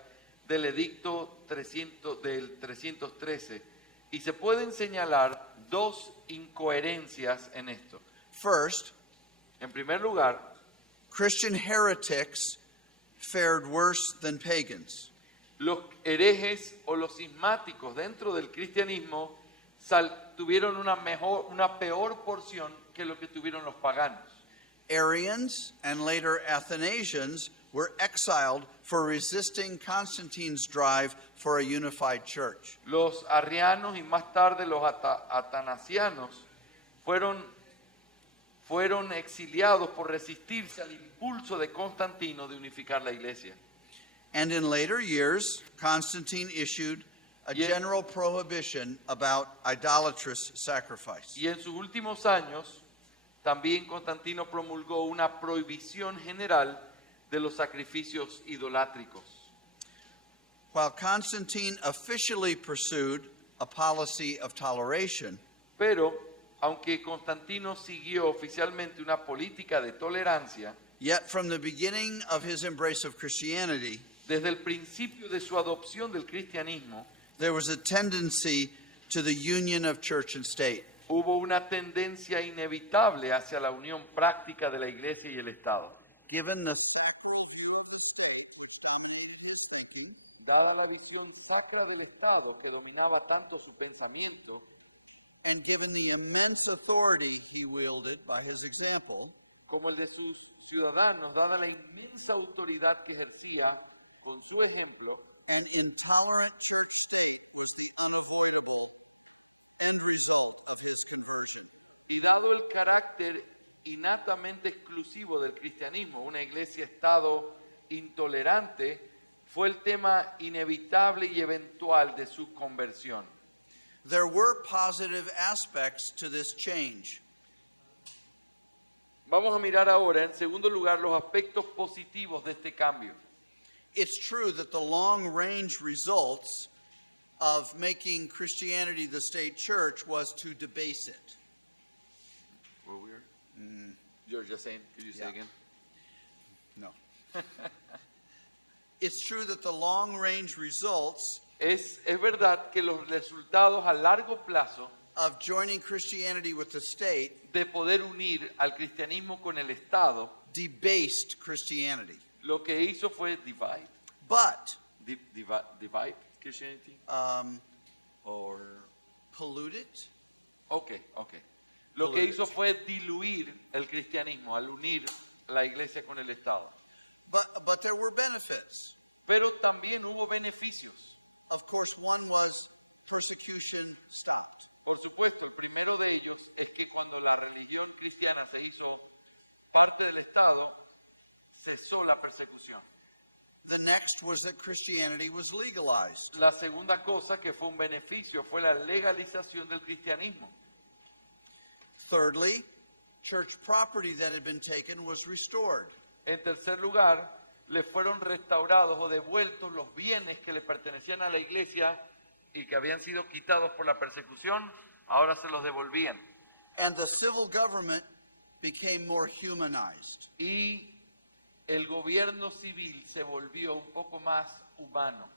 del edicto del 313 y se pueden señalar dos incoherencias en esto. First, En primer lugar, Christian heretics fared worse than pagans. los herejes o los cismáticos dentro del cristianismo tuvieron una peor porción que lo que tuvieron los paganos. Arians and later Athanasians were exiled for resisting Constantine's drive for a unified church. Los arrianos y más tarde los atanasianos fueron exiliados por resistirse al impulso de Constantino de unificar la iglesia. And in later years, Constantine issued a Yeah. general prohibition about idolatrous sacrifice. Y en sus últimos años, también Constantino promulgó una prohibición general de los sacrificios idolátricos. While Constantine officially pursued a policy of toleration, Pero, aunque Constantino siguió oficialmente una política de tolerancia, yet from the beginning of his embrace of Christianity, desde el principio de su adopción del cristianismo, there was a tendency to the union of church and state. hubo una tendencia inevitable hacia la unión práctica de la iglesia y el Estado. Given the Dada la visión sacra del Estado que dominaba tanto su pensamiento, and given the immense authority he wielded by his example, como el de sus ciudadanos, dada la inmensa autoridad que ejercía con su ejemplo, an intolerant church state was the unavoidable end result of this decline. y dado el carácter innatamente exclusivo del cristianismo en este Estado intolerante, fue una inevitable y eventual de su conversión. There were positive aspects to the change. Vamos a mirar ahora, en segundo lugar, los aspectos positivos de este cambio. It's true that the long-running result of making Christianity the state church was unification. It's true that the long-range results Es verdad que los resultados a largo plazo of joining Christianity with the state de poder unir al cristianismo con el Estado faced Christianity. lo que hizo fue evitar. But Lo que hizo fue incluir el cristianismo, al unir la iglesia con el Estado. but there were benefits. Pero también hubo beneficios. Of course, one was persecution stopped. Por supuesto, el primero de ellos es que cuando la religión cristiana se hizo parte del Estado, cesó la persecución. The next was that Christianity was legalized. La segunda cosa que fue un beneficio fue la legalización del cristianismo. Thirdly, church property that had been taken was restored. En tercer lugar, le fueron restaurados o devueltos los bienes que le pertenecían a la iglesia y que habían sido quitados por la persecución, ahora se los devolvían. And the civil government became more humanized. Y el gobierno civil se volvió un poco más humano.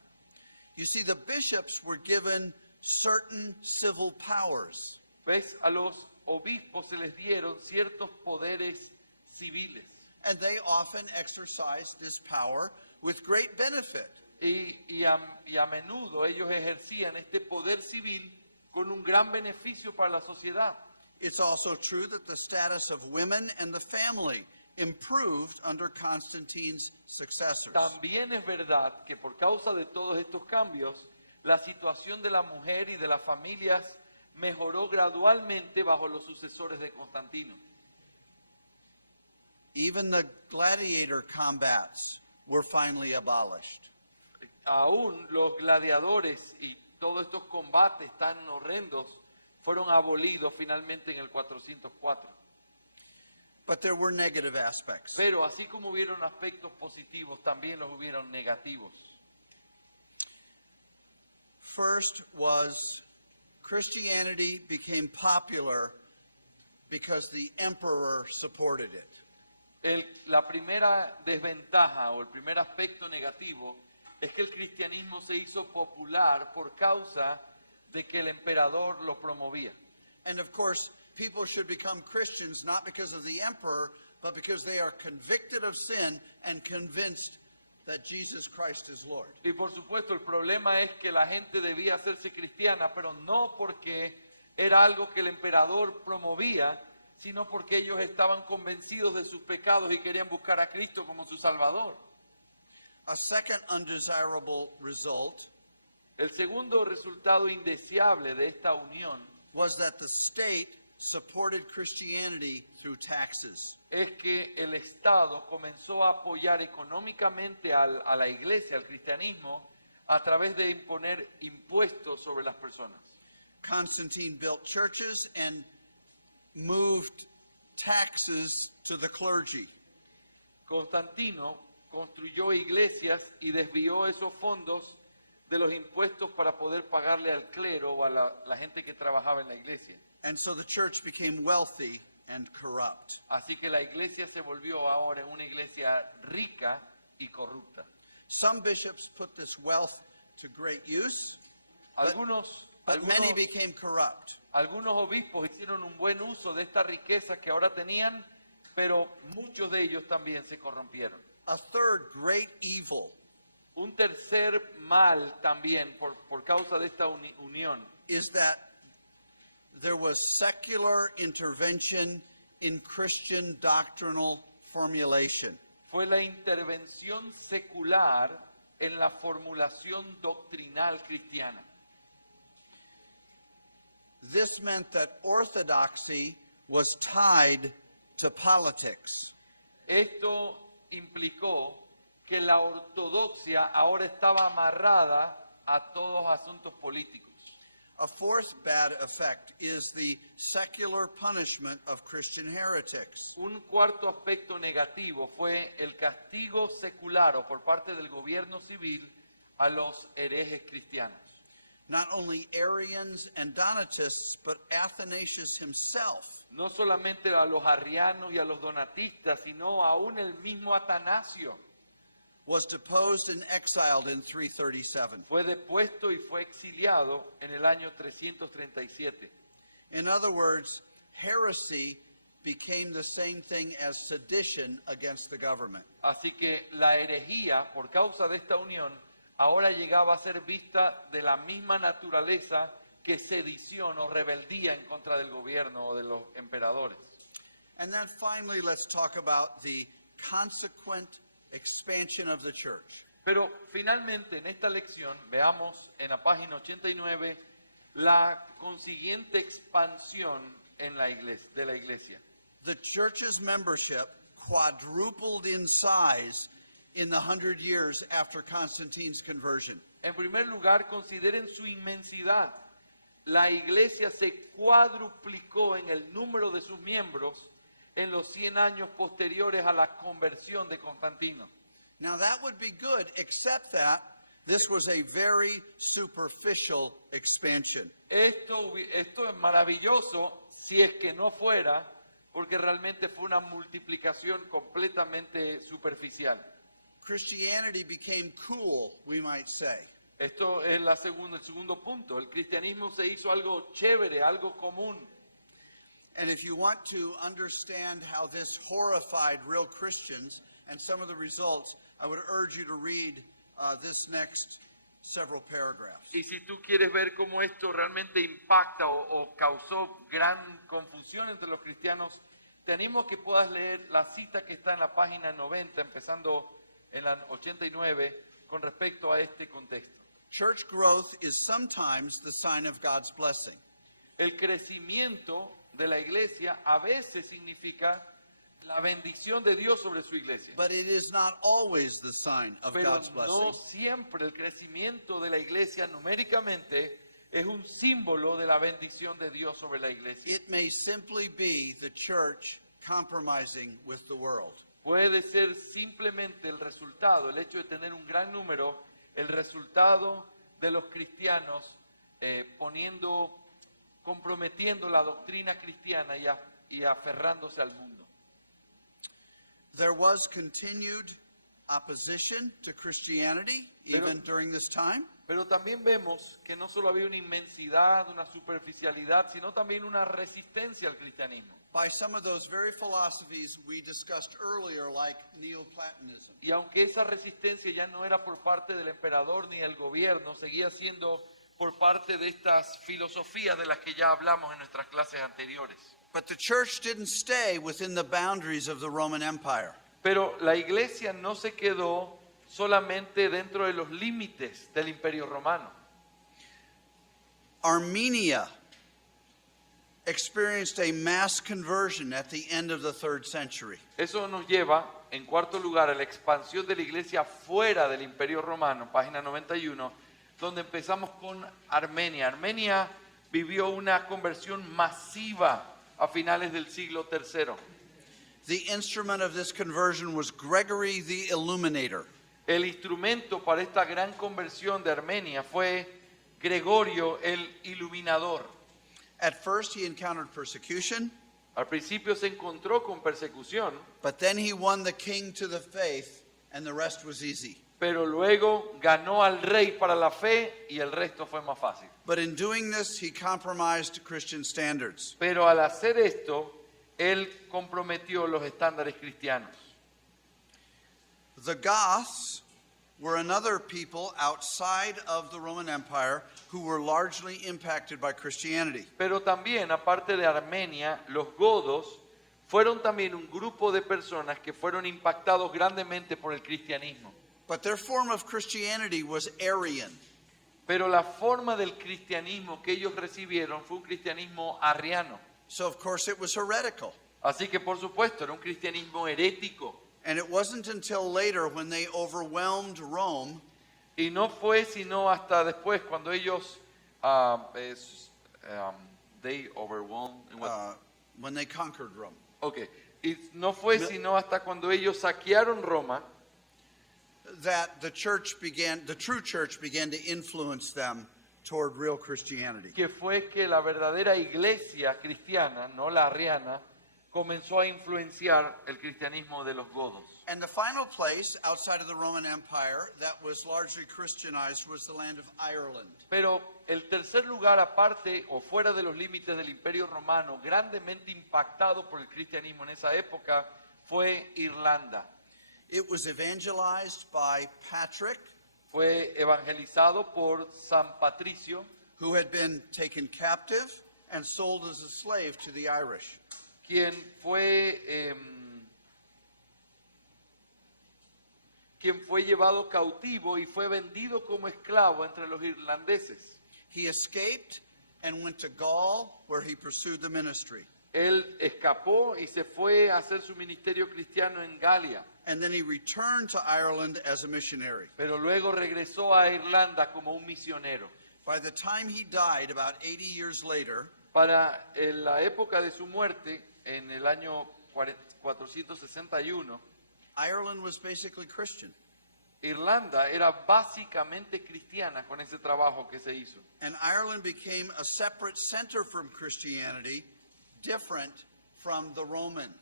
You see, the bishops were given certain civil powers. ¿Ves? A los obispos se les dieron ciertos poderes civiles. And they often exercised this power with great benefit. y a menudo ellos ejercían este poder civil con un gran beneficio para la sociedad. It's also true that the status of women and the family improved under Constantine's successors. También es verdad que por causa de todos estos cambios, la situación de la mujer y de las familias mejoró gradualmente bajo los sucesores de Constantino. Even the gladiator combats were finally abolished. Aún los gladiadores y todos estos combates tan horrendos fueron abolidos finalmente en el 404. But there were negative aspects. Pero así como hubieron aspectos positivos, también los hubieron negativos. First was Christianity became popular because the emperor supported it. La primera desventaja o el primer aspecto negativo es que el cristianismo se hizo popular por causa de que el emperador lo promovía. And of course, people should become Christians not because of the emperor, but because they are convicted of sin and convinced that Jesus Christ is Lord. Y por supuesto el problema es que la gente debía hacerse cristiana, pero no porque era algo que el emperador promovía, sino porque ellos estaban convencidos de sus pecados y querían buscar a Cristo como su Salvador. A second undesirable result El segundo resultado indeseable de esta unión was that the state supported Christianity through taxes. es que el Estado comenzó a apoyar económicamente a la iglesia, al cristianismo, a través de imponer impuestos sobre las personas. Constantine built churches and moved taxes to the clergy. Constantino construyó iglesias y desvió esos fondos de los impuestos para poder pagarle al clero o a la gente que trabajaba en la iglesia. And so the church became wealthy and corrupt. Así que la iglesia se volvió ahora una iglesia rica y corrupta. Some bishops put this wealth to great use, Algunos but many became corrupt. Algunos obispos hicieron un buen uso de esta riqueza que ahora tenían, pero muchos de ellos también se corrompieron. A third great evil Un tercer mal también por causa de esta unión is that there was secular intervention in Christian doctrinal formulation. fue la intervención secular en la formulación doctrinal cristiana. This meant that orthodoxy was tied to politics. Esto implicó que la ortodoxia ahora estaba amarrada a todos asuntos políticos. A fourth bad effect is the secular punishment of Christian heretics. Un cuarto aspecto negativo fue el castigo secular o por parte del gobierno civil a los herejes cristianos. Not only Arians and Donatists, but Athanasius himself No solamente a los arrianos y a los donatistas, sino aún el mismo Atanasio was deposed and exiled in 337. fue depuesto y fue exiliado en el año 337. In other words, heresy became the same thing as sedition against the government. Así que la herejía, por causa de esta unión, ahora llegaba a ser vista de la misma naturaleza que sedición o rebeldía en contra del gobierno o de los emperadores. And then finally, let's talk about the consequent expansion of the church. Pero finalmente en esta lección veamos en la página 89 la consiguiente expansión en la iglesia, de la iglesia. The church's membership quadrupled in size in the 100 years after Constantine's conversion. En primer lugar, consideren su inmensidad. La iglesia se cuadruplicó en el número de sus miembros en los 100 años posteriores a la conversión de Constantino. Now that would be good, except that this was a very superficial expansion. Esto es maravilloso si es que no fuera, porque realmente fue una multiplicación completamente superficial. Christianity became cool, we might say. Esto es el segundo punto. El cristianismo se hizo algo chévere, algo común. And if you want to understand how this horrified real Christians and some of the results, I would urge you to read this next several paragraphs. Y si tú quieres ver cómo esto realmente impacta o causó gran confusión entre los cristianos, te animo a que puedas leer la cita que está en la página 90, empezando en la 89, con respecto a este contexto. Church growth is sometimes the sign of God's blessing. El crecimiento de la iglesia a veces significa la bendición de Dios sobre su iglesia. But it is not always the sign of Pero God's blessing. no siempre el crecimiento de la iglesia numéricamente es un símbolo de la bendición de Dios sobre la iglesia. It may simply be the church compromising with the world. Puede ser simplemente el resultado, el hecho de tener un gran número, el resultado de los cristianos comprometiendo la doctrina cristiana y aferrándose al mundo. There was continued opposition to Christianity even during this time. Pero también vemos que no solo había una inmensidad, una superficialidad, sino también una resistencia al cristianismo. By some of those very philosophies we discussed earlier, like Neoplatonism. Y aunque esa resistencia ya no era por parte del emperador ni del gobierno, seguía siendo por parte de estas filosofías de las que ya hablamos en nuestras clases anteriores. But the church didn't stay within the boundaries of the Roman Empire. Pero la iglesia no se quedó solamente dentro de los límites del Imperio Romano. Armenia experienced a mass conversion at the end of the 3rd century. Eso nos lleva, en cuarto lugar, a la expansión de la iglesia fuera del Imperio Romano, página 91, donde empezamos con Armenia. Armenia vivió una conversión masiva a finales del siglo III. The instrument of this conversion was Gregory the Illuminator. El instrumento para esta gran conversión de Armenia fue Gregorio el Iluminador. At first he encountered persecution, Al principio se encontró con persecución, but then he won the king to the faith, and the rest was easy. pero luego ganó al rey para la fe y el resto fue más fácil. But in doing this, he compromised Christian standards. Pero al hacer esto, él comprometió los estándares cristianos. The Goths were another people outside of the Roman Empire who were largely impacted by Christianity. Pero también, aparte de Armenia, los godos fueron también un grupo de personas que fueron impactados grandemente por el cristianismo. But their form of Christianity was Arian. Pero la forma del cristianismo que ellos recibieron fue un cristianismo arriano. So of course it was heretical. Así que por supuesto era un cristianismo herético. And it wasn't until later when they overwhelmed Rome Y no fue sino hasta después cuando ellos they overwhelmed when they conquered Rome. okay. Y no fue sino hasta cuando ellos saquearon Roma That the true church began to influence them toward real Christianity. que fue que la verdadera iglesia cristiana, no la arriana, comenzó a influenciar el cristianismo de los godos. And the final place outside of the Roman Empire that was largely Christianized was the land of Ireland. Pero el tercer lugar, aparte o fuera de los límites del Imperio Romano, grandemente impactado por el cristianismo en esa época, fue Irlanda. It was evangelized by Patrick, Fue evangelizado por San Patricio, who had been taken captive and sold as a slave to the Irish. quien fue llevado cautivo y fue vendido como esclavo entre los irlandeses. He escaped and went to Gaul, where he pursued the ministry. Él escapó y se fue a hacer su ministerio cristiano en Galia, And then he returned to Ireland as a missionary. pero luego regresó a Irlanda como un misionero. By the time he died, about 80 years later, Para la época de su muerte, en el año 461, Ireland was basically Christian. Irlanda era básicamente cristiana con ese trabajo que se hizo. And Ireland became a separate center from Christianity, different from the Roman.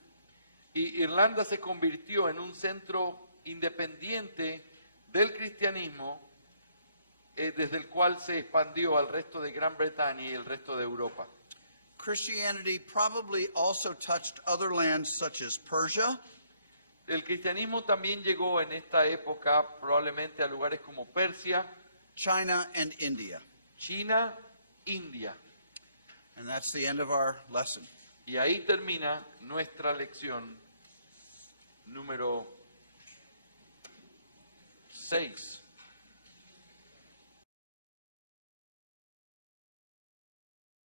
Y Irlanda se convirtió en un centro independiente del cristianismo, desde el cual se expandió al resto de Gran Bretaña y el resto de Europa. Christianity probably also touched other lands such as Persia, El cristianismo también llegó en esta época probablemente a lugares como Persia, China, and India. China, India. And that's the end of our lesson. Y ahí termina nuestra lección número 6.